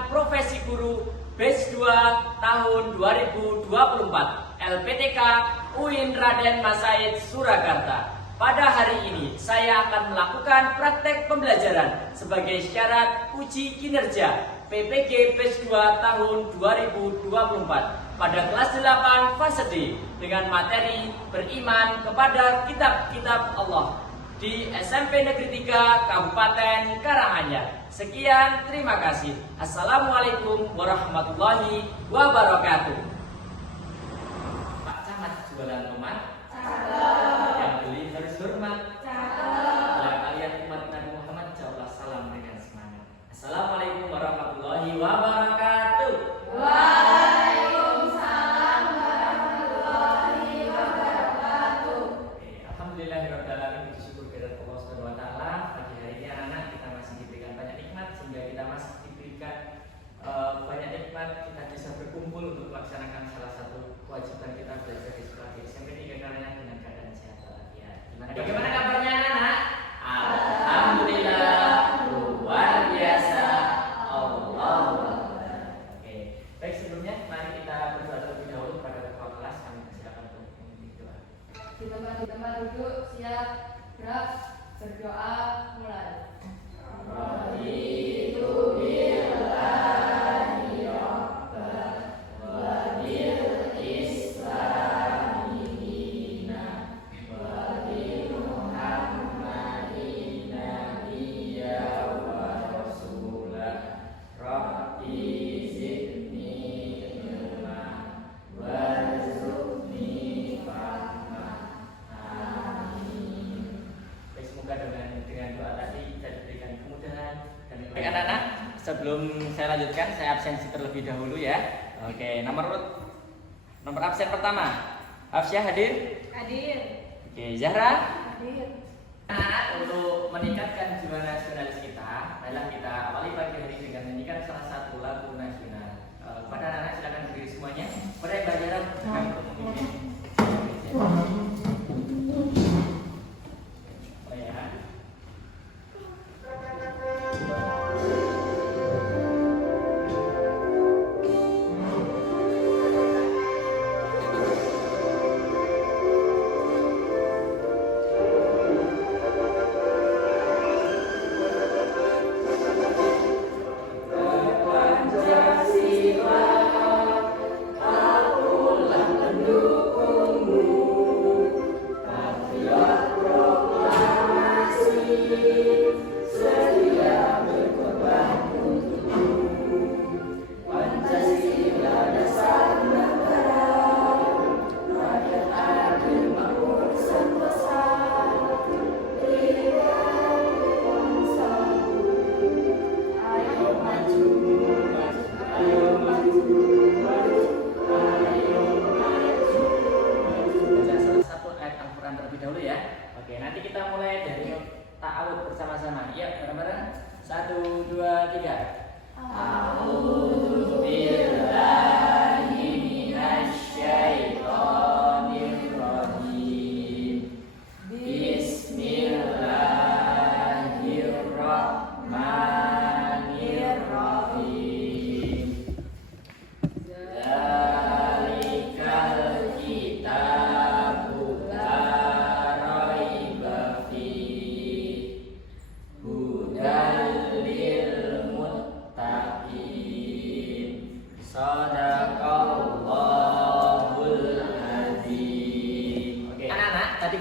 Pengembangan Profesi Guru Batch 2 tahun 2024 LPTK UIN Raden Masaid Surakarta. Pada hari ini saya akan melakukan praktek pembelajaran sebagai syarat uji kinerja PPG Batch 2 tahun 2024 pada kelas 8 fase D dengan materi beriman kepada kitab-kitab Allah di SMP Negeri 3 Kabupaten Karanganyar. Sekian, terima kasih. Assalamualaikum warahmatullahi wabarakatuh. Pak Camat jualan tomat? Cakep. Yang beli harus hormat? Cakep. Lah kalian umat Nabi Muhammad jawablah salam dengan semangat. Assalamualaikum warahmatullahi wabarakatuh. Waalaikumsalam warahmatullahi wabarakatuh. Alhamdulillahirabbil alamin, bersyukur kepada Allah Subhanahu wa taala. Pagi hari ini anak-anak kita masih diberikan banyak nikmat sehingga kita masih diberikan banyak nikmat, kita bisa berkumpul untuk melaksanakan salah satu kewajiban kita belajar di sekolah di SMP 3 Karanganyar dengan keadaan sehat walafiat. Bagaimana kabarnya anak-anak? Alhamdulillah, luar biasa. Allahu Akbar. Oke, baik, sebelumnya mari kita berdoa terlebih dahulu kepada ketua kelas. Kami persilakan untuk memimpin doa. Di tempat duduk, siap, gerak, berdoa, mulai. Raditu billahi rabban wa bil islami dinan wa bi Muhammadin nabiyya wa rasulah. Rabbi zidni ilma warzuqni fahma. Amin. Baik, semoga dengan doa tadi kita diberikan kemudahan dan baik anak-anak, sebelum saya lanjutkan saya absensi terlebih dahulu ya. Oke, nomor absen pertama Hafsyah hadir? Hadir. Oke, Zahra? Hadir. Anak-anak, untuk meningkatkan jiwa nasionalis kita, marilah kita awali pagi hari dengan menyanyikan salah satu lagu nasional. Kepada anak-anak silakan berdiri semuanya. Pada pelajaran untuk memimpin. Oh ya.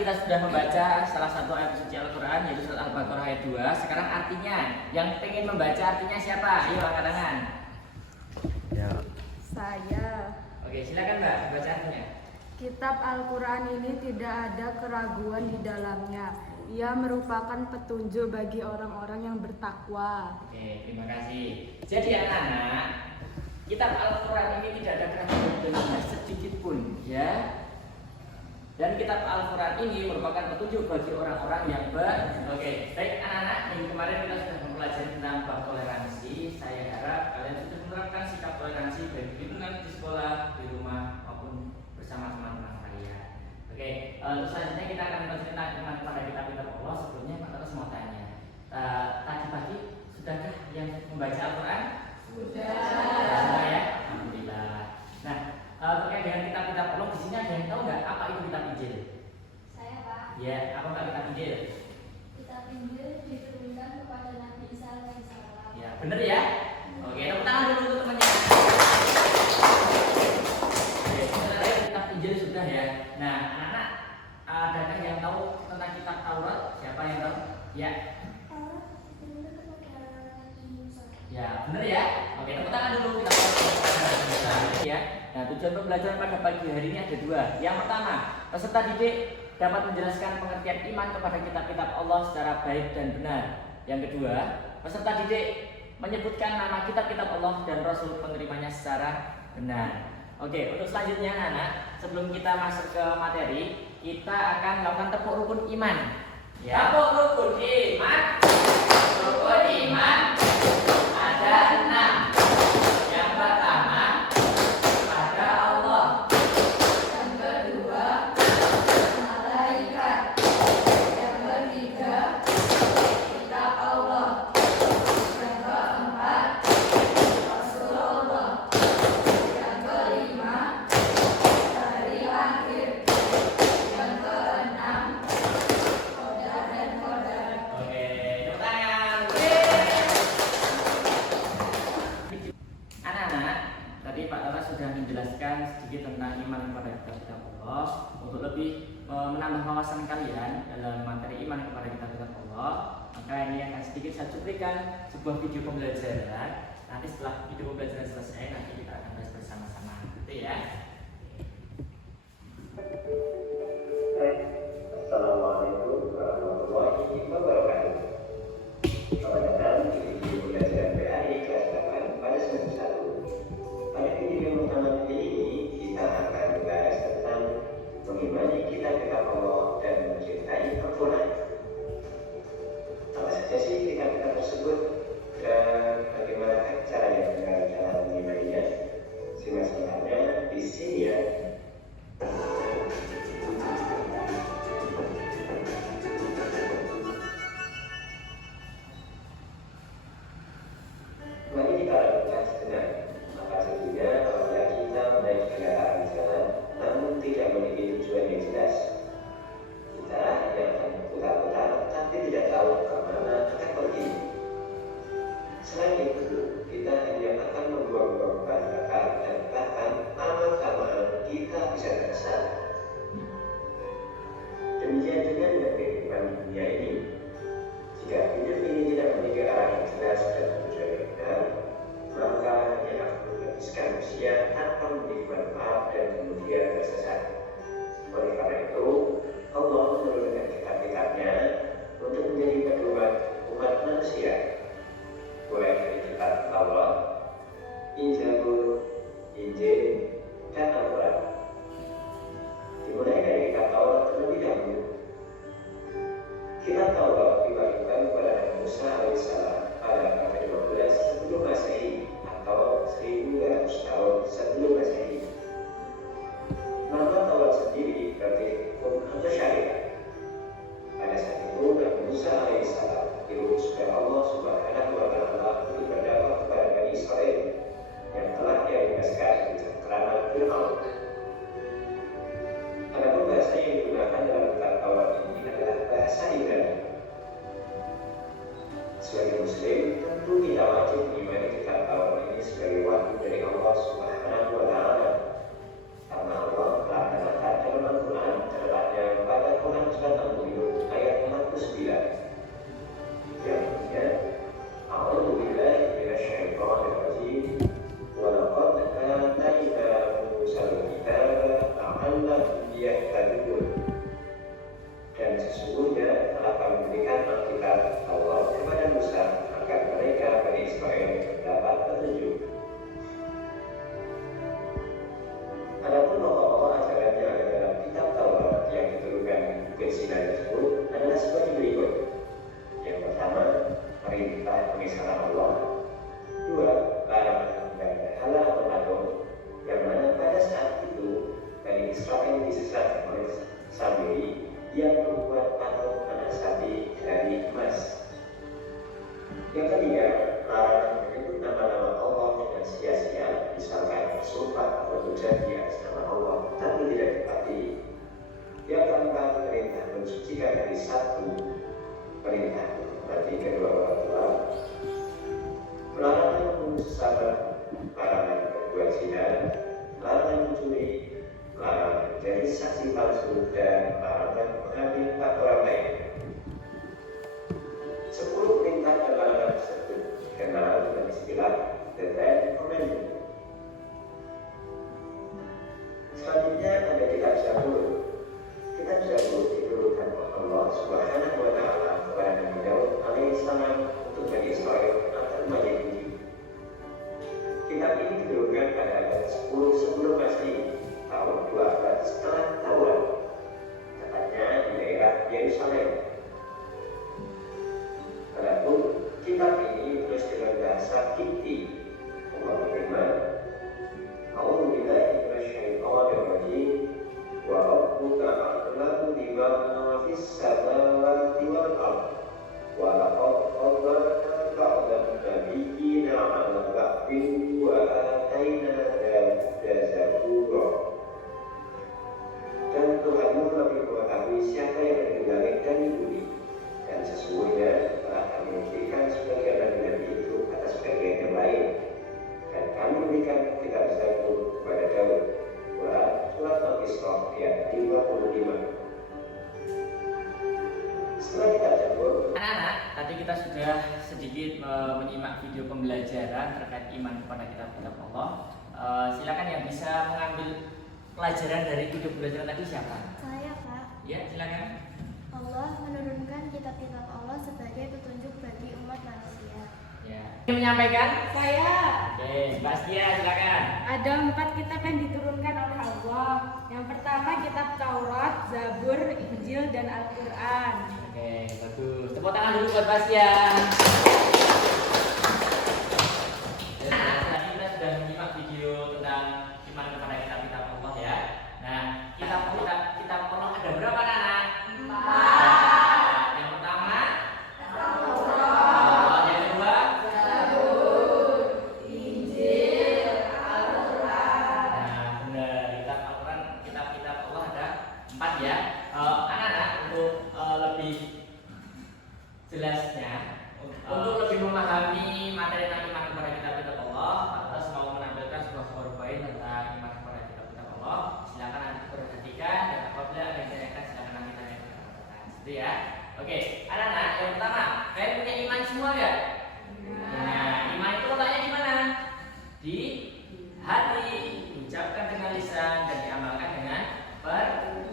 Sudah membaca salah satu ayat suci Al-Quran, yaitu surat Al-Baqarah ayat 2. Sekarang artinya, yang pengen membaca artinya siapa? Ayo angkat tangan. Ya. Saya. Oke, silakan Mbak, baca artinya. Kitab Al-Quran ini tidak ada keraguan di dalamnya. Ia merupakan petunjuk bagi orang-orang yang bertakwa. Oke, terima kasih. Jadi anak-anak, kitab Al-Quran ini tidak ada keraguan di dalamnya sedikit pun, ya. Dan kitab Al-Quran ini merupakan petunjuk bagi orang-orang yang Oke, baik anak-anak, minggu kemarin kita sudah mempelajari tentang bab toleransi. Saya harap kalian sudah menerapkan sikap toleransi baik di lingkungan di sekolah, di rumah maupun bersama teman-teman kalian. Oke, selanjutnya kita akan menceritakan tentang kepada kitab-kitab Allah. Sebelumnya Pak Taras mau tanya, tadi pagi sudahkah yang membaca Al-Quran? Sudah. ya. Oke, tepuk tangan dulu. Kita mulai ya. Nah, tujuan pembelajaran pada pagi hari ini ada dua. Yang pertama, peserta didik dapat menjelaskan pengertian iman kepada kitab-kitab Allah secara baik dan benar. Yang kedua, peserta didik menyebutkan nama kitab-kitab Allah dan Rasul pengerimanya secara benar. Oke, untuk selanjutnya anak, sebelum kita masuk ke materi, kita akan melakukan tepuk rukun iman. Ya. Tepuk rukun iman. Rukun iman ada 6. Yang pertama, pada Allah. Yang kedua, malaikat. Yang ketiga, kitab Allah. Yang keempat, Rasulullah. Yang kelima, hari akhir. Yang keenam, qadar dan qadar. Oke, tepuk tangan. Anak-anak, tadi Pak Tata sudah menjelaskan sedikit tentang iman kepada kitab-kitab Allah. Untuk lebih menambah wawasan kalian dalam materi iman kepada kitab-kitab Allah, maka ini akan sedikit saya cuplikan sebuah video pembelajaran. Nanti setelah video pembelajaran selesai, nanti kita akan bahas bersama-sama. Gitu ya. Assalamualaikum warahmatullahi wabarakatuh. Selamat datang di video pembelajaran PAI kelas 8 pada semester 1. Pada video yang pertama ini kita akan membahas tentang mengimani kitab-kitab Allah dan mencintai Al-Quran. Apa saja sih kitab-kitab tersebut dan bagaimana caranya cara mengimaninya? Simak sebenarnya di sini ya. Mari kita lakukan sebenarnya. Maka sesungguhnya apabila kita menaiki kendaraan di jalan, namun tidak memiliki tujuan yang jelas, kita hanya akan berputar-putar, tapi tidak tahu kemana kita pergi. Selain itu, kita hanya akan membuang-buang bahan bakar dan bahkan lama-kelamaan kita bisa tersesat. Demikian juga dengan kehidupan dunia ini. Jika hidup ini tidak memiliki arah yang jelas dan tujuan yang benar, maka hanya akan menghabiskan usia tanpa memiliki manfaat dan kemudian tersesat. Oleh karena itu, Allah menurunkan kitab-kitabnya untuk menjadi pedoman umat manusia. Mulai dari kitab Taurat, Injil, dan Al-Quran. Dimulai dari kitab Taurat terlebih dahulu. Kitab Taurat dibagikan kepada Nabi Musa alaihissalam pada abad 12 sebelum Masehi atau 1200 tahun sebelum Masehi. Nama Taurat sendiri berarti hukum atau syariat. Pada saat itu Nabi Musa alaihissalam diutus oleh Allah Subhanahu wa Ta'ala untuk berdakwah kepada Bani Israel yang telah dia bebaskan dari cengkraman Fir'aun. Adapun bahasa yang digunakan dalam kitab Taurat ini adalah bahasa Ibrani. Sebagai Muslim, tentu kita wajib mengimani kitab Taurat ini sebagai wahyu dari Allah Subhanahu wa Ta'ala. Karena Allah telah menetapkan dalam Al-Quran terletaknya pada Quran surat Al-Mulk ayat 49. Yang artinya, A'udzu billahi minasyaitonir rajim. Wa laqad atayna Musa al-kitaba la'allahum yahtadun. Dan sesungguhnya telah kami berikan Alkitab Taurat kepada Musa agar mereka Bani Israel dapat petunjuk. Adapun pokok-pokok ajaran yang ada dalam kitab Taurat yang diturunkan di Bukit Sinai tersebut adalah sebagai berikut. Yang pertama, perintah pengesalan Allah. 2. Larangan menyembah berhala atau patung, yang mana pada saat itu Bani Israel disesatkan oleh Samiri yang membuat patung anak sapi dari emas. Yang ketiga, larangan menyebut nama-nama Allah dengan sia-sia, misalkan bersumpah atau berjanji atas nama Allah tapi tidak ditepati. Yang keempat, perintah mensucikan hari Sabtu, perintah berarti kedua orang tua, larangan membunuh sesama, larangan berbuat zina, larangan mencuri, larangan menjadi saksi palsu, dan larangan mengambil hak orang lain. 10 perintah dan larangan tersebut dikenal dengan istilah the Ten Commandments. Selanjutnya ada kitab Zabur. Kitab Zabur diturunkan oleh Allah Subhanahu wa Ta'ala kepada Nabi Daud alaihissalam untuk Bani Israel atau umat Yahudi. Kitab ini diturunkan pada abad 10 sebelum Masehi, tahun 2 setelah Taurat, tepatnya di daerah Yerusalem. Adapun kitab ini ditulis dengan bahasa Kipti. Allah berfirman, "A'udzu billahi minasyaitonir rajim. Wa rabbuka a'lamu biman fis samawati wal ardh. Wa laqad faddalna ba'dal nabiyyina 'ala ba'din wa atayna Dawuda zabura." Dan Tuhanmu lebih mengetahui siapa yang lebih baik dari budi, dan sesungguhnya telah kami berikan sebagian nabi-nabi itu atas bagian yang lain, dan kami berikan kitab Zabur kepada Daud. Surat Al-Isra ayat 55. Setelah kitab Zabur, Anak-anak, tadi kita sudah sedikit menyimak video pembelajaran terkait iman kepada kitab-kitab Allah. Silakan yang bisa mengambil pelajaran dari video pembelajaran tadi siapa? Saya, Pak. Ya, silakan. Allah menurunkan kitab-kitab Allah sebagai petunjuk bagi umat manusia. Ya. Yang menyampaikan? Saya. Oke, Mbak Setia, silakan. Ada 4 kitab yang diturunkan oleh Allah. Yang pertama kitab Taurat, Zabur, Injil, dan Al-Quran. Oke, bagus. Tepuk tangan dulu buat Mbak Setia. Tadi kita sudah menyimak video tentang iman kepada kitab-kitab Allah ya. Nah, kitab Allah ada berapa anak? 4. Yang pertama, Taurat. Yang kedua, Zabur, Injil, Al-Quran. Nah, benar. Kitab-kitab Allah ada 4 ya. Anak-anak, untuk lebih jelasnya, untuk lebih memahami materi tentang iman kepada kitab-kitab Allah, atas mau menampilkan sebuah PowerPoint tentang iman kepada kitab-kitab Allah, silakan nanti perhatikan, dan apabila ada yang ditanyakan silakan nanti tanyakan. Gitu ya. Oke, anak-anak, yang pertama, kalian punya iman semua nggak? Nah, iman itu letaknya di mana? Di hati, diucapkan dengan lisan dan diamalkan dengan perbuatan.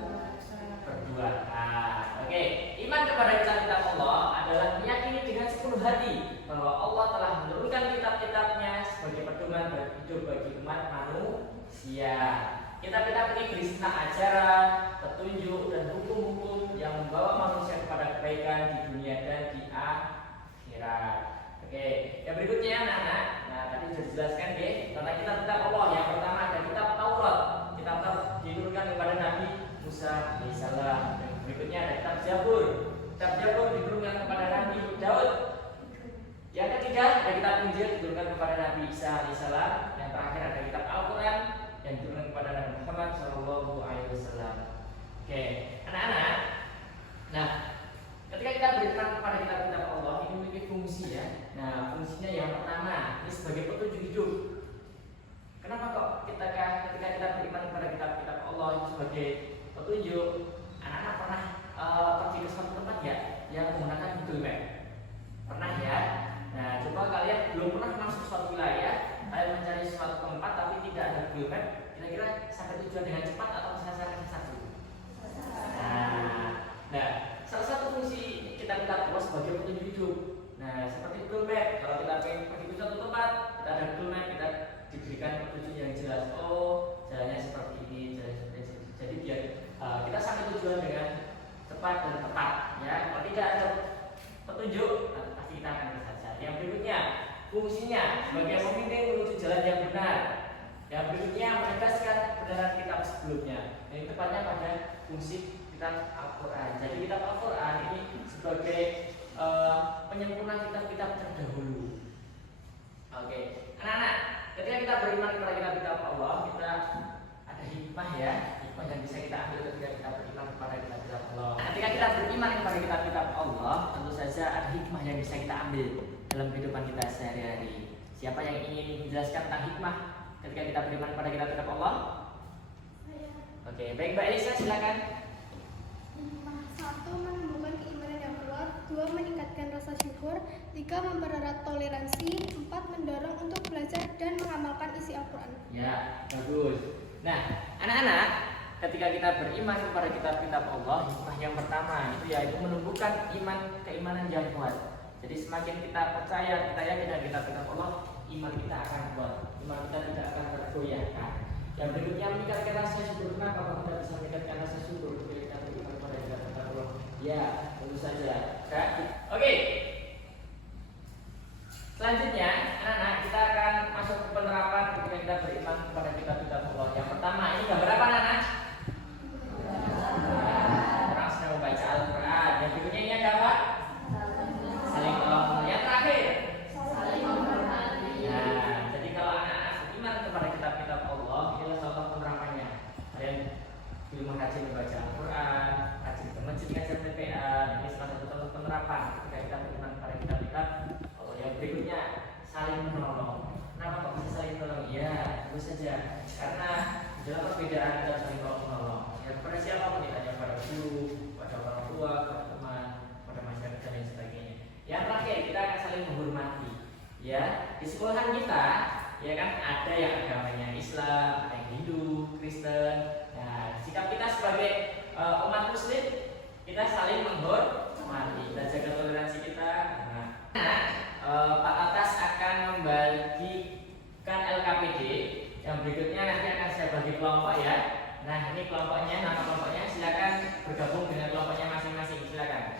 Oke, iman kepada kitab-kitab Allah adalah meyakini dengan sepenuh hati bahwa Allah telah menurunkan kitab-kitabnya sebagai pedoman hidup bagi umat manusia. Kitab-kitab ini berisi ajaran, petunjuk, dan hukum-hukum yang membawa manusia kepada kebaikan di dunia dan di akhirat. Oke, yang berikutnya anak-anak. Nah, tadi sudah dijelaskan ya tentang kitab-kitab Allah. Yang pertama ada kitab Taurat. Kitab Taurat diturunkan kepada Nabi Musa alaihissalam. Yang berikutnya ada kitab Zabur. Kitab Zabur diturunkan kepada Nabi Daud. Yang ketiga ada kitab Injil diturunkan kepada Nabi Isa alaihissalam. Yang terakhir ada kitab Al-Quran yang diturunkan kepada Nabi Muhammad sallallahu alaihi wasallam. Oke, anak-anak. Nah, ketika kita beriman kepada kitab-kitab Allah, ini memiliki fungsi ya. Nah, fungsinya yang pertama, ini sebagai petunjuk hidup. Kenapa kok ketika kita beriman kepada kitab-kitab Allah itu sebagai petunjuk? Anak-anak pernah pergi ke suatu tempat ya yang menggunakan Google Map? Pernah ya? Nah, coba kalian belum pernah masuk suatu wilayah, kalian mencari suatu tempat tapi tidak ada Google Map, kira-kira sampai tujuan dengan cepat atau sesat dulu? Nah, salah satu fungsi kitab-kitab Allah sebagai petunjuk hidup. Nah, seperti Google Map, kalau kita pengen pergi ke suatu tempat, kita ada Google Map, kita diberikan petunjuk yang jelas. Oh, jalannya seperti ini, jalannya seperti ini. Jadi biar kita sampai tujuan dengan cepat dan tepat. Ya, kalau tidak ada petunjuk, pasti kita akan tersesat. Yang berikutnya, fungsinya sebagai pemimpin menuju jalan yang benar. Yang berikutnya menegaskan kebenaran kitab sebelumnya. Yang tepatnya pada fungsi kitab Al-Quran. Jadi kitab Al-Quran ini sebagai penyempurna kitab-kitab terdahulu. Oke, anak-anak, ketika kita beriman kepada kitab-kitab Allah, kita ada hikmah ya, hikmah yang bisa kita ambil ketika kita beriman kepada kitab-kitab Allah. Ketika kita beriman kepada kitab-kitab Allah, tentu saja ada hikmah yang bisa kita ambil dalam kehidupan kita sehari-hari. Siapa yang ingin menjelaskan tentang hikmah ketika kita beriman kepada kitab-kitab Allah? Oke, baik Mbak Elisa, silakan. Hikmah 1, menumbuhkan keimanan yang kuat sholat, 2. Meningkatkan rasa syukur, 3. Mempererat toleransi, 4. Mendorong untuk belajar dan mengamalkan isi Al-Quran. Ya, bagus. Nah, anak-anak, ketika kita beriman kepada kitab-kitab Allah, hikmah yang pertama itu yaitu menumbuhkan keimanan yang kuat. Jadi semakin kita percaya, kita yakin dengan kitab-kitab Allah, iman kita akan kuat, iman kita tidak akan tergoyahkan. Yang berikutnya meningkatkan rasa syukur. Kenapa kok kita bisa meningkatkan rasa syukur ketika kita beriman kepada kitab-kitab Allah? Ya, tentu saja. Oke. Selanjutnya, anak-anak, kita akan masuk ke penerapan ketika kita beriman kepada kitab-kitab Allah. Yang pertama, ini gambar apa, anak-anak? Orang sedang membaca Al-Quran. Yang berikutnya ini ada apa? Saling tolong. Yang terakhir, saling menghormati. Nah, jadi kalau anak-anak beriman kepada kitab-kitab Allah, inilah contoh penerapannya. Kalian di rumah rajin membaca Al-Quran, rajin ke masjid ngajar TPA. Ini salah satu contoh penerapan ketika kita beriman kepada kitab-kitab. Yang berikutnya, saling menolong. Kenapa kok bisa saling menolong? Ya, tentu saja karena dalam perbedaan kita saling menolong. Ya, kepada siapapun, tidak hanya pada guru, pada orang tua, pada teman, pada masyarakat dan lain sebagainya. Yang terakhir, kita akan saling menghormati. Ya, di sekolahan kita, ya kan ada yang agamanya Islam, ada yang Hindu, Kristen. Nah, sikap kita sebagai umat Muslim, kita saling menghormati. Kita jaga toleransi kita. Pak Atas akan membagikan LKPD. Yang berikutnya nanti akan saya bagi kelompok ya. Nah, ini kelompoknya, nama kelompoknya, silakan bergabung dengan kelompoknya masing-masing. Silakan.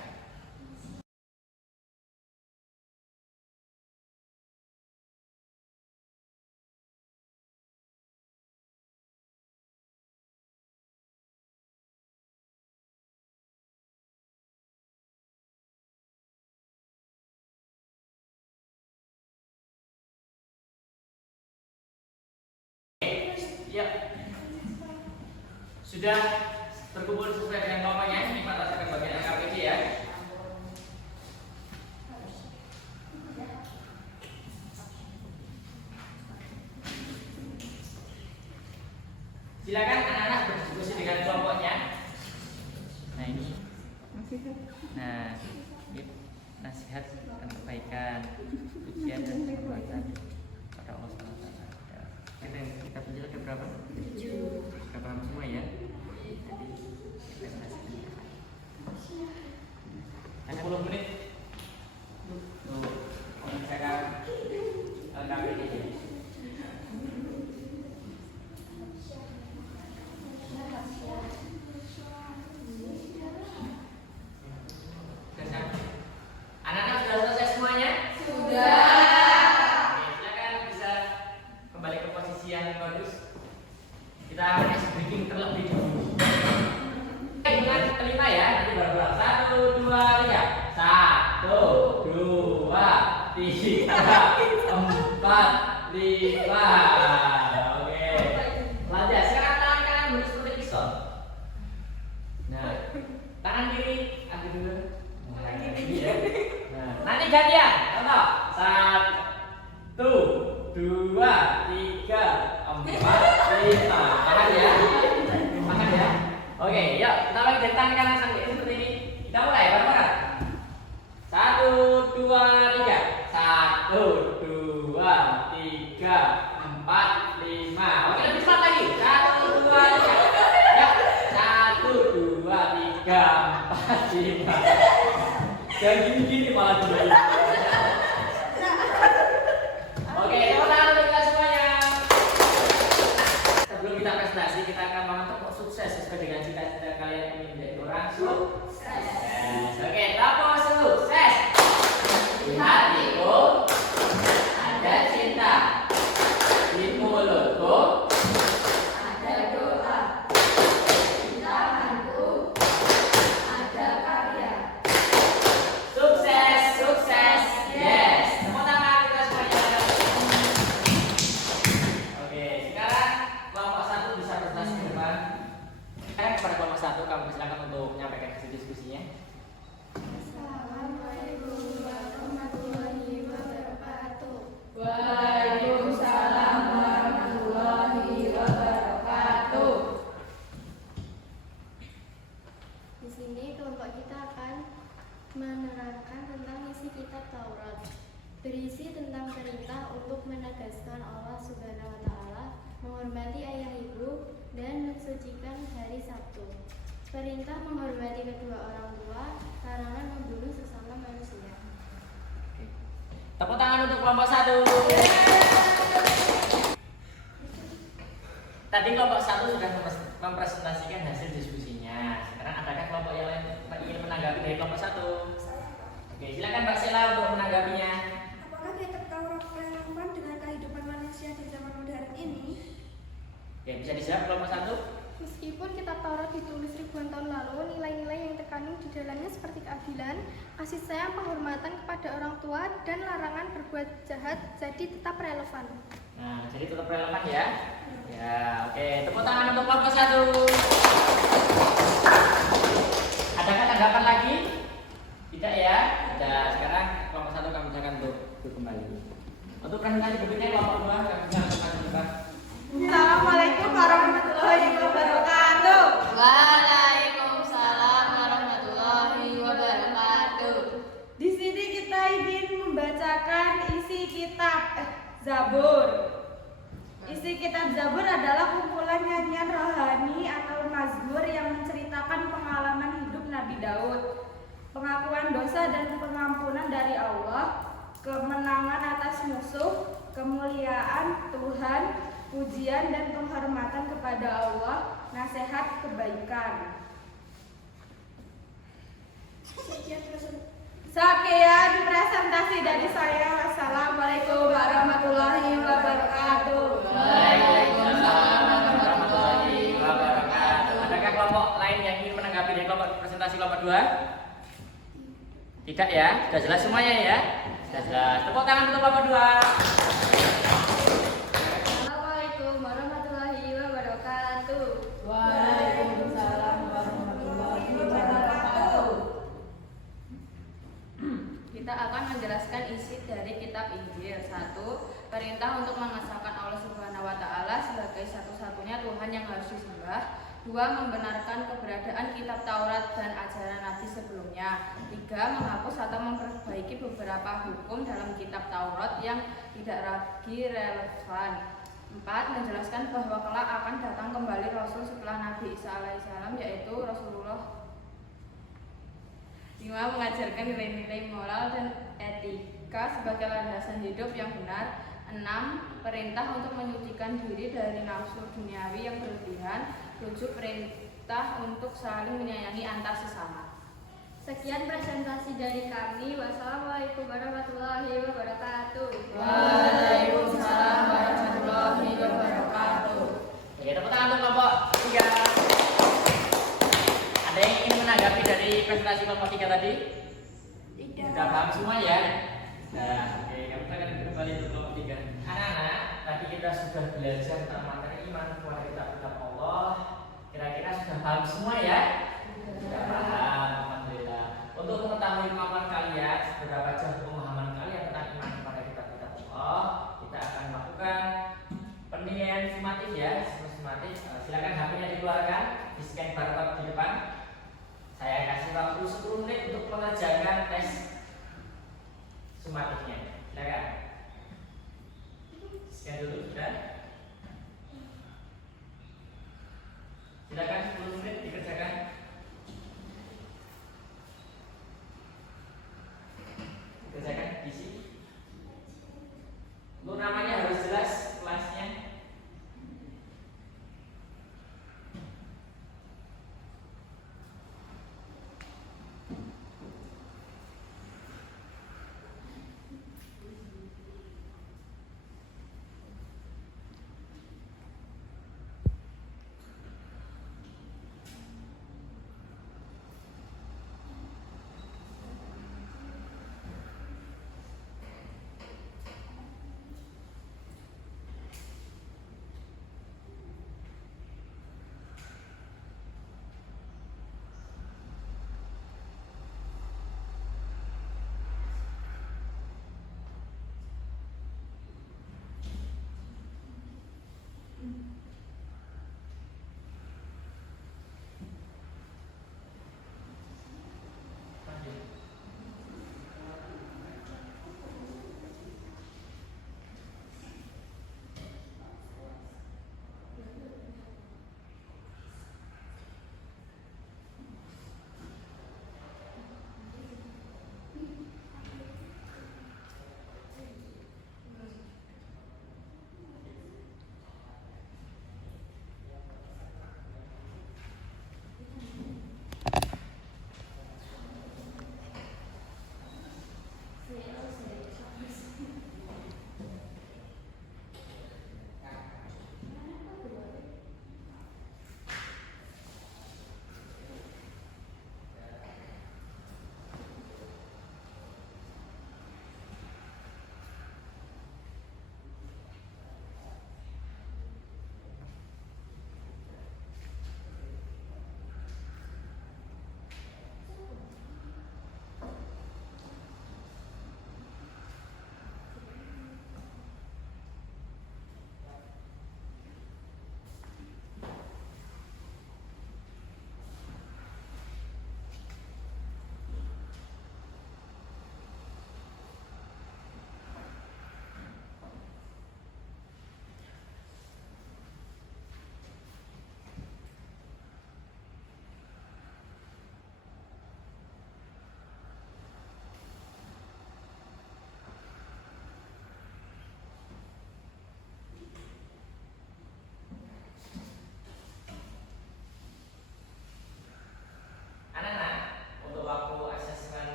Ya, sudah berkumpul sesuai dengan kelompoknya. Ini Pak Atas akan bagian LKPD ya. Silakan anak-anak berdiskusi dengan kelompoknya. Nah ini, ini nasihat dan kebaikan, pujian dan penghormatan pada Allah SWT. Kita penjelasan ke berapa? 7. Sudah paham semua ya? Jadi kita hanya 10 menit. Mengerjakan LKPD ini. Anak-anak sudah selesai semuanya? Sudah. Yang bagus, kita akan breaking terlebih dahulu. Dengan kelima ya, nanti baru 1, 2, 3. 1, 2, 3, 4, 5. Oke. Lanjut. Sekarang tangan kanan bunyi seperti pistol. Nah, tangan kiri ambil dulu. Nah, ini ya. Nah, nanti gantian. Contoh. 1, 2, 3, 4, 5. Makan ya. Makan ya. Oke, yuk kita bagi dari tangan kanan sampai seperti ini. Kita mulai bareng-bareng. 1, 2, 3. 1, 2, 3, 4, 5. Oke, lebih cepat lagi. 1, 2, 3. Ya. 1, 2, 3, 4, 5. Jangan gini-gini malah gini. Oke, tepuk tangan untuk kita semuanya. Sebelum kita presentasi, kita akan mengutuk sukses sesuai dengan cita-cita kalian ingin menjadi orang sukses. Oke, tapo sukses. Di hatiku ada cinta, di mulutku ada doa, di tanganku ada karya. Sukses. Tadi kelompok 1 sudah mempresentasikan hasil diskusinya. Sekarang adakah kelompok yang lain ingin menanggapi dari kelompok 1? Oke, silakan Mbak Sela untuk menanggapinya. Apakah kitab Taurat relevan dengan kehidupan manusia di zaman modern ini? Oke, bisa dijawab kelompok 1? Meskipun kitab Taurat ditulis ribuan tahun lalu, nilai-nilai yang terkandung di dalamnya seperti keadilan, kasih sayang, penghormatan kepada orang tua, dan larangan berbuat jahat jadi tetap relevan. Nah, jadi tetap relevan ya. Ya, oke. Tepuk tangan untuk kelompok 1. Adakah tanggapan lagi? Tidak ya? Sudah. Sekarang kelompok 1 kami silakan untuk kembali. Untuk presentasi berikutnya kelompok 2 kami silakan Pak. Assalamualaikum warahmatullahi wabarakatuh. Waalaikumsalam warahmatullahi wabarakatuh. Di sini kita ingin membacakan isi kitab Zabur. Isi kitab Zabur adalah kumpulan nyanyian rohani atau mazmur yang menceritakan pengalaman hidup Nabi Daud, pengakuan dosa dan pengampunan dari Allah, kemenangan atas musuh, kemuliaan Tuhan, pujian dan penghormatan kepada Allah, nasihat kebaikan. Sekian presentasi dari saya. Wassalamualaikum warahmatullahi wabarakatuh. Waalaikumsalam warahmatullahi wabarakatuh. Adakah kelompok lain yang ingin menanggapi dari kelompok presentasi kelompok 2? Tidak ya? Sudah jelas semuanya ya? Sudah jelas. Tepuk tangan untuk kelompok 2. Assalamualaikum warahmatullahi wabarakatuh. Waalaikumsalam warahmatullahi wabarakatuh. Kita akan menjelaskan isi dari kitab Injil. 1. Perintah untuk mengesahkan Allah Subhanahu wa taala sebagai satu-satunya Tuhan yang harus disembah. 2. Membenarkan keberadaan kitab Taurat dan ajaran Nabi sebelumnya. 3. Menghapus atau memperbaiki beberapa hukum dalam kitab Taurat yang tidak lagi relevan. 4. Menjelaskan bahwa kelak akan datang kembali Rasul setelah Nabi Isa alaihissalam, yaitu Rasulullah. 5. Mengajarkan nilai-nilai moral dan etika sebagai landasan hidup yang benar. 6. Perintah untuk menyucikan diri dari nafsu duniawi yang berlebihan. 7. Perintah untuk saling menyayangi antar sesama. Sekian presentasi dari kami. Wassalamualaikum warahmatullahi wabarakatuh. Waalaikumsalam warahmatullahi wabarakatuh. Oke, tepuk tangan untuk kelompok 3. Ada yang ingin menanggapi dari presentasi kelompok 3 tadi? Tidak. Sudah paham semua ya? Nah, oke, kami akan kembali untuk kelompok 3. Anak-anak, tadi kita sudah belajar tentang materi iman kepada kitab Allah. Kira-kira sudah paham semua ya? Sudah paham, alhamdulillah. Untuk mengetahui kemampuan kalian, seberapa jauh pemahaman kalian tentang iman kepada kitab Allah, kita akan melakukan penilaian sumatif ya, sumatif. Silakan HP-nya dikeluarkan, di scan barcode di depan. Saya kasih waktu 10 menit untuk mengerjakan tes sumatifnya. Silakan. Scan dulu sudah. Silakan 10 menit dikerjakan. Dikerjakan isi. Untuk namanya harus jelas kelasnya.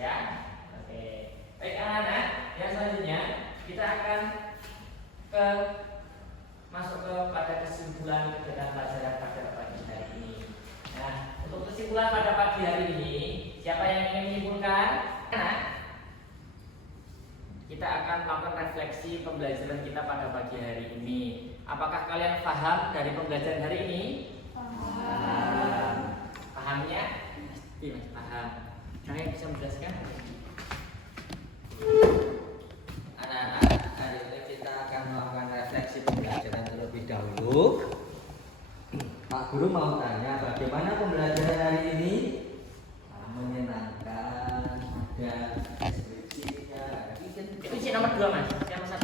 Ya. Oke. Baik anak-anak, yang selanjutnya kita akan masuk pada kesimpulan kegiatan pelajaran pada pagi hari ini. Nah, untuk kesimpulan pada pagi hari ini, siapa yang ingin menyimpulkan? Nah, kita akan melakukan refleksi pembelajaran kita pada pagi hari ini. Apakah kalian paham dari pembelajaran hari ini? Paham. Pahamnya? Iya, paham. Kalian bisa menjelaskan? Anak-anak, hari ini kita akan melakukan refleksi pembelajaran terlebih dahulu. Pak Guru mau tanya, bagaimana pembelajaran hari ini? Menyenangkan, ada deskripsinya. Itu si nomor 2 mas, si nomor 1.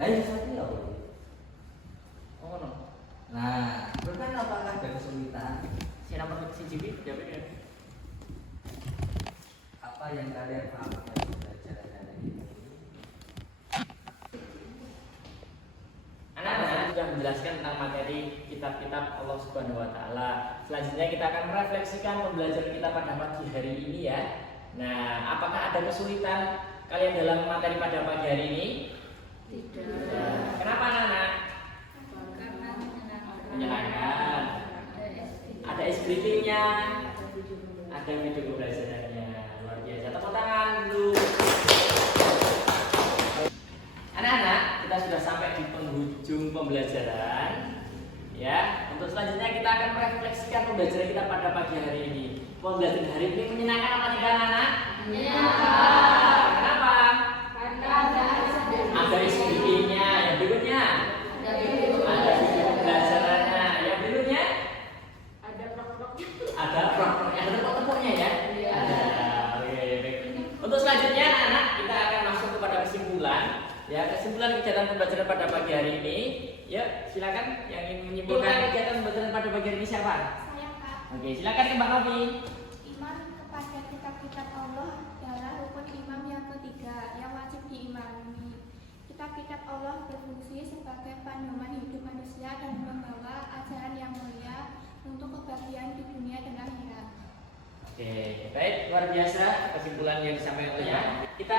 Nah, yang satu ya, Bu? Oh no. Nah, itu kan apakah ada kesulitan? Si nomor si JB jawabnya. Apa yang kalian paham dari pembelajaran hari ini? Anak-anak sudah menjelaskan tentang materi kitab-kitab Allah Subhanahu wa taala. Selanjutnya kita akan merefleksikan pembelajaran kita pada pagi hari ini ya. Nah, apakah ada kesulitan kalian dalam materi pada pagi hari ini? Tidak. Kenapa anak-anak? Karena Menyenangkan. Ada eskripsinya, ada video pembelajarannya. Luar biasa. Tepuk tangan dulu. Anak-anak, kita sudah sampai di penghujung pembelajaran. Ya, untuk selanjutnya kita akan merefleksikan pembelajaran kita pada pagi hari ini. Pembelajaran hari ini menyenangkan apa tidak anak-anak? Menyenangkan. Kenapa? Karena Ada eskripsinya. Yang berikutnya ada video pembelajarannya. Yang berikutnya ada prok-proknya, ada tepuk-tepuknya ya. Ada. Oke, baik. Untuk selanjutnya anak-anak kita akan masuk kepada kesimpulan. Ya, kesimpulan kegiatan pembelajaran pada pagi hari ini. Ya, silakan yang ingin menyimpulkan kegiatan pembelajaran pada pagi hari ini siapa? Saya Kak. Oke, silakan Mbak Novi. Iman kepada kitab-kitab Allah adalah rukun iman yang ketiga yang wajib diimani. Kitab-kitab Allah berfungsi sebagai panduan hidup manusia dan membawa ajaran yang mulia untuk kebahagiaan di dunia dan akhirat. Oke, baik, luar biasa kesimpulan yang disampaikan olehnya. Kita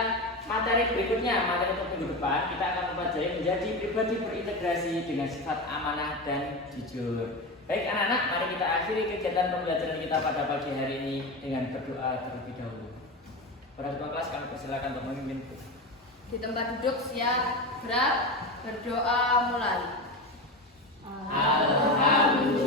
materi berikutnya, materi untuk minggu depan, kita akan mempelajari menjadi pribadi berintegrasi dengan sifat amanah dan jujur. Baik anak-anak, mari kita akhiri kegiatan pembelajaran kita pada pagi hari ini dengan berdoa terlebih dahulu. Para ketua kelas kami persilakan untuk memimpin. di tempat duduk siap, gerak, berdoa mulai. Alhamdulillah.